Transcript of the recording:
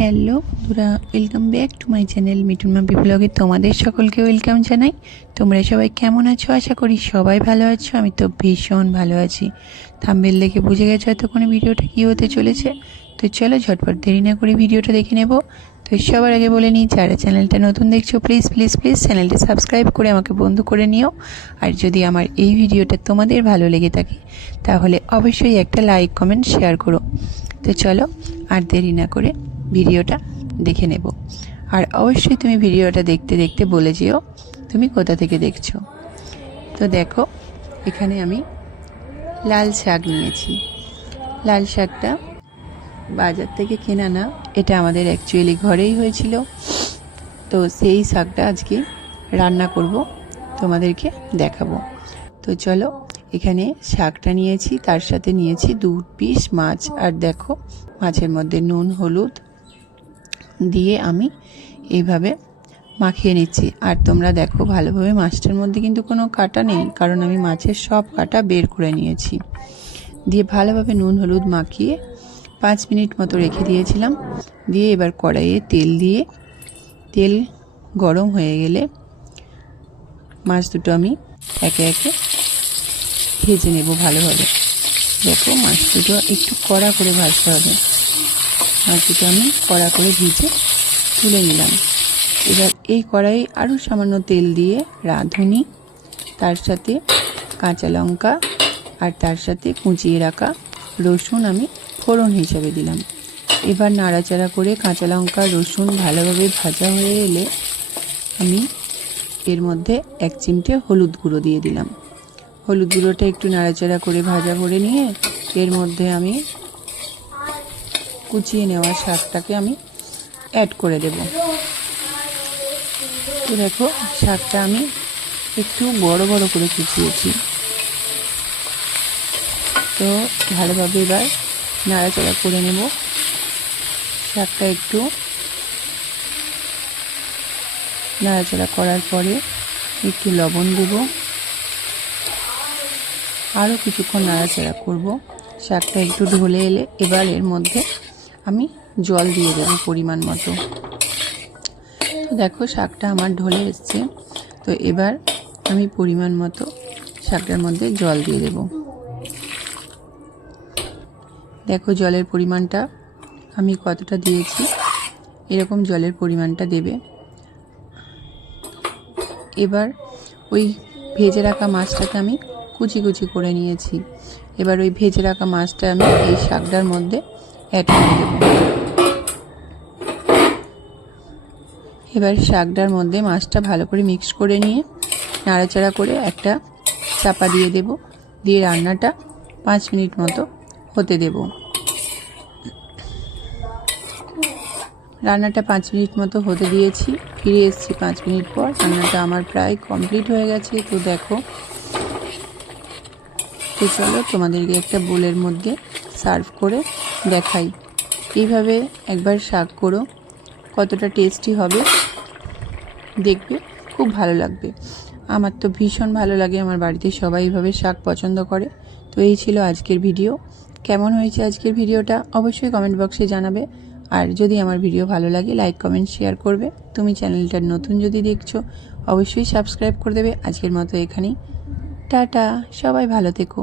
Hello বন্ধুরা welcome back to my channel Mithun মাপি ব্লগে তোমাদের সকলকে ওয়েলকাম জানাই। তোমরা সবাই কেমন আছো? আশা করি সবাই ভালো আছো, আমি তো ভীষণ ভালো আছি। থাম্বেল দেখে বুঝে গেছো কোনো ভিডিওটা কী হতে চলেছে? তো চলো ঝটপট দেরি না করে ভিডিওটা দেখে নেব। তো সবার আগে বলে নিই, যারা চ্যানেলটা নতুন দেখছ প্লিজ প্লিজ প্লিজ চ্যানেলটা সাবস্ক্রাইব করে আমাকে বন্ধু করে নিও। আর যদি আমার এই ভিডিওটা তোমাদের ভালো লেগে থাকে, তাহলে অবশ্যই একটা লাইক কমেন্ট শেয়ার করো। তো চলো আর দেরি না করে ভিডিওটা দেখে নেব। আর অবশ্যই তুমি ভিডিওটা দেখতে দেখতে বলে যেও, তুমি কোথা থেকে দেখছ। তো দেখো, এখানে আমি লাল শাক নিয়েছি। লাল শাকটা বাজার থেকে কেনা না, এটা আমাদের অ্যাকচুয়ালি ঘরেই হয়েছিল। তো সেই শাকটা আজকে রান্না করব, তোমাদেরকে দেখাবো। তো চলো, এখানে শাকটা নিয়েছি, তার সাথে নিয়েছি দু পিস মাছ। আর দেখো, মাছের মধ্যে নুন, হলুদ দিয়ে আমি এইভাবে মাখিয়ে নিচ্ছি। আর তোমরা দেখো ভালোভাবে মাছটার মধ্যে কিন্তু কোনো কাটা নেই, কারণ আমি মাছের সব কাটা বের করে নিয়েছি। দিয়ে ভালোভাবে নুন, হলুদ মাখিয়ে পাঁচ মিনিট মতো রেখে দিয়েছিলাম। দিয়ে এবার কড়াইয়ে তেল দিয়ে, তেল গরম হয়ে গেলে মাছ দুটো আমি একে একে ভেজে নেব ভালোভাবে। দেখো মাছ দুটো একটু কড়া করে ভাজতে হবে। মাছ দুটো আমি কড়া করে ভেজে তুলে নিলাম। এবার এই কড়াই আরও সামান্য তেল দিয়ে রাঁধুনি, তার সাথে কাঁচা লঙ্কা আর তার সাথে কুচিয়ে রাখা রসুন আমি ফোড়ন হিসাবে দিলাম। এবার নাড়াচাড়া করে কাঁচা লঙ্কা, রসুন ভালোভাবে ভাজা হয়ে এলে আমি এর মধ্যে এক চিমটে হলুদ গুঁড়ো দিয়ে দিলাম। হলুদ গুঁড়োটা একটু নাড়াচাড়া করে ভাজা করে নিয়ে এর মধ্যে আমি কুচিয়ে নেওয়া শাকটাকে আমি অ্যাড করে দেব। তো দেখো, শাকটা আমি একটু বড় বড় করে কুচিয়েছি। তো ভালোভাবে এবার নাড়াচাড়া করে নেব। শাকটা একটু নাড়াচাড়া করার পরে একটু লবণ দেব। আরও কিছুক্ষণ নাড়াচাড়া করব। শাকটা একটু ঢলে এলে এবার এর মধ্যে আমি জল দিয়ে দেবো পরিমাণ মতো। তো দেখো শাকটা আমার ঢলে এসছে। তো এবার আমি পরিমাণ মতো শাকটার মধ্যে জল দিয়ে দেব। দেখো জলের পরিমাণটা আমি কতটা দিয়েছি। এরকম জলের পরিমাণটা দেবে। এবার ওই ভেজে রাখা মাছটাকে আমি কুচি কুচি করে নিয়েছি। এবার ওই ভেজে রাখা মাছটা আমি এই শাকটার মধ্যে অ্যাড করে দেব এবার শাকটার মধ্যে মাছটা ভালো করে মিক্স করে নিয়ে নাড়াচাড়া করে একটা চাপা দিয়ে দেব। দিয়ে রান্নাটা পাঁচ মিনিট মতো হতে দেব। রান্নাটা পাঁচ মিনিট মতো হতে দিয়েছি। ফিরে এসেছি পাঁচ মিনিট পর। রান্নাটা আমার প্রায় কমপ্লিট হয়ে গেছে। তো দেখো, তো চলো তোমাদেরকে একটা বোলের মধ্যে সার্ভ করে দেখাই। এইভাবে একবার শাক করো, কতটা টেস্টি হবে দেখবে, খুব ভালো লাগবে। আমার তো ভীষণ ভালো লাগে, আমার বাড়িতে সবাই এইভাবে শাক পছন্দ করে। তো এই ছিল আজকের ভিডিও। কেমন হয়েছে আজকের ভিডিওটা অবশ্যই কমেন্ট বক্সে জানাবে। আর যদি আমার ভিডিও ভালো লাগে লাইক কমেন্ট শেয়ার করবে। তুমি চ্যানেলটা নতুন যদি দেখছ, অবশ্যই সাবস্ক্রাইব করে দেবে। আজকের মতো এখানেই। টাটা, সবাই ভালো থেকো।